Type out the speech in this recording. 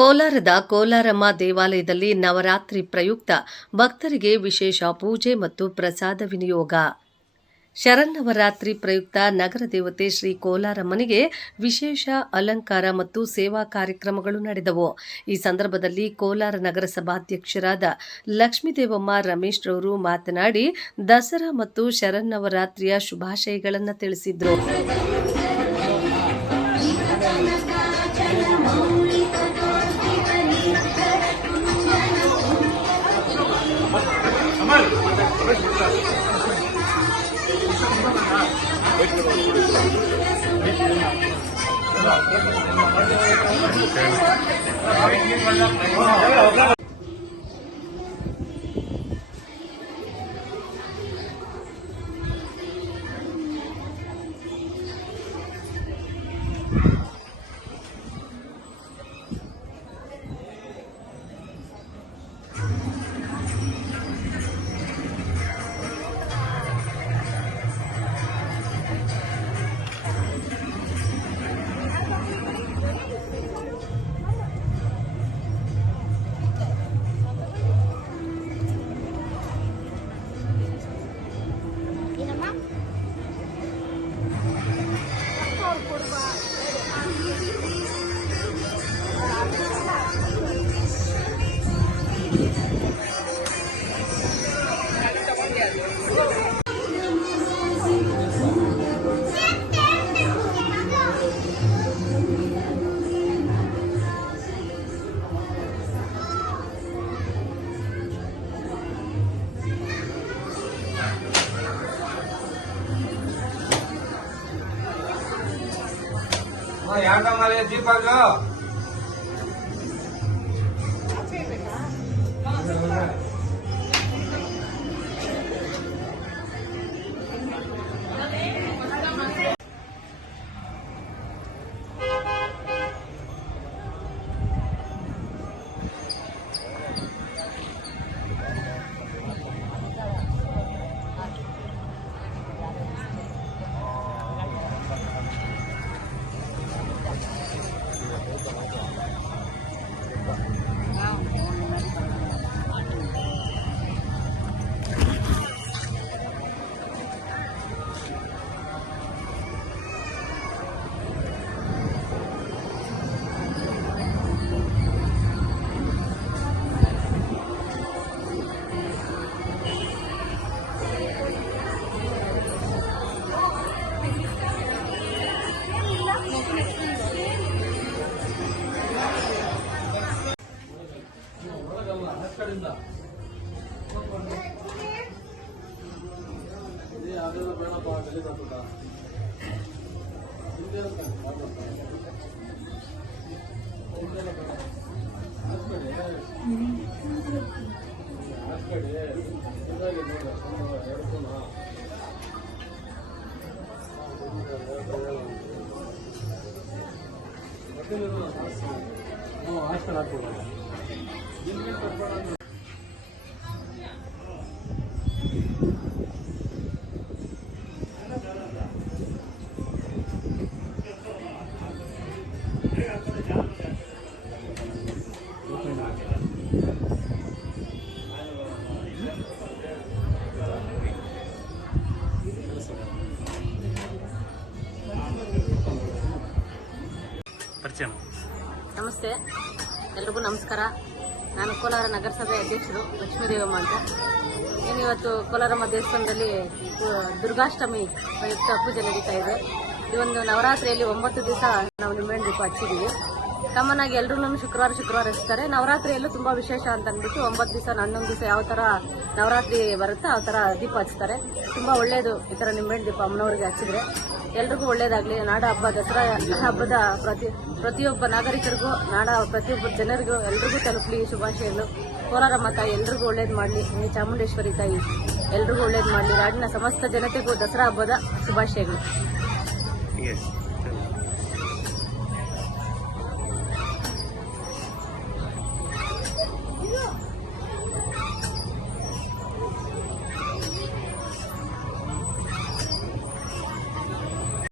ಕೋಲಾರದ ಕೋಲಾರಮ್ಮ ದೇವಾಲಯದಲ್ಲಿ ನವರಾತ್ರಿ ಪ್ರಯುಕ್ತ ಭಕ್ತರಿಗೆ ವಿಶೇಷ ಪೂಜೆ ಮತ್ತು ಪ್ರಸಾದ ವಿನಿಯೋಗ. ಶರನ್ನವರಾತ್ರಿ ಪ್ರಯುಕ್ತ ನಗರ ದೇವತೆ ಶ್ರೀ ಕೋಲಾರಮ್ಮನಿಗೆ ವಿಶೇಷ ಅಲಂಕಾರ ಮತ್ತು ಸೇವಾ ಕಾರ್ಯಕ್ರಮಗಳು ನಡೆದವು. ಈ ಸಂದರ್ಭದಲ್ಲಿ ಕೋಲಾರ ನಗರಸಭಾಧ್ಯಕ್ಷರಾದ ಲಕ್ಷ್ಮೀದೇವಮ್ಮ ರಮೇಶ್ ರವರು ಮಾತನಾಡಿ ದಸರಾ ಮತ್ತು ಶರನ್ನವರಾತ್ರಿಯ ಶುಭಾಶಯಗಳನ್ನು ತಿಳಿಸಿದರು. ಯಾಕಂದ್ರೆ ದೀಪಕ್ಕ ನಮಸ್ತೆ, ಎಲ್ರಿಗೂ ನಮಸ್ಕಾರ. ನಾನು ಕೋಲಾರ ನಗರಸಭೆ ಅಧ್ಯಕ್ಷರು ಲಕ್ಷ್ಮೀದೇವಮ್ಮ ಅಂತ. ಇವತ್ತು ಕೋಲಾರಮ್ಮ ದೇವಸ್ಥಾನದಲ್ಲಿ ದುರ್ಗಾಷ್ಟಮಿ ಪ್ರಯುಕ್ತ ಪೂಜೆ ನಡೀತಾ ಇದೆ. ಈ ಒಂದು ನವರಾತ್ರಿಯಲ್ಲಿ 9 ದಿವಸ ನಾವು ನಿಂಬೆಹಣ್ಣು ದೀಪ ಹಚ್ಚಿದ್ದೀವಿ. ಕಾಮನ್ ಆಗಿ ಎಲ್ಲರೂ ಶುಕ್ರವಾರ ಹಚ್ತಾರೆ. ನವರಾತ್ರಿಯಲ್ಲೂ ತುಂಬಾ ವಿಶೇಷ ಅಂತ ಅಂದ್ಬಿಟ್ಟು 9 ದಿವಸ 11 ದಿವಸ ಯಾವ ತರ ನವರಾತ್ರಿ ಬರುತ್ತೆ ಆ ತರ ದೀಪ ಹಚ್ತಾರೆ. ತುಂಬಾ ಒಳ್ಳೇದು ಈ ತರ ನಿಂಬೆಹಣ್ಣು ದೀಪ ಅಮ್ಮನವರಿಗೆ ಹಚ್ಚಿದ್ರೆ ಎಲ್ರಿಗೂ ಒಳ್ಳೇದಾಗ್ಲಿ. ನಾಡ ಹಬ್ಬ ದಸರಾ ಹಬ್ಬದ ಪ್ರತಿಯೊಬ್ಬ ನಾಗರಿಕರಿಗೂ, ನಾಡ ಪ್ರತಿಯೊಬ್ಬ ಜನರಿಗೂ ಎಲ್ರಿಗೂ ತಲುಪಲಿ ಶುಭಾಶಯಗಳು. ಕೋಲಾರಮ್ಮ ತಾಯಿ ಎಲ್ರಿಗೂ ಒಳ್ಳೇದು ಮಾಡಲಿ. ಚಾಮುಂಡೇಶ್ವರಿ ತಾಯಿ ಎಲ್ರಿಗೂ ಒಳ್ಳೇದು ಮಾಡಲಿ. ನಾಡಿನ ಸಮಸ್ತ ಜನತೆಗೂ ದಸರಾ ಹಬ್ಬದ ಶುಭಾಶಯಗಳು.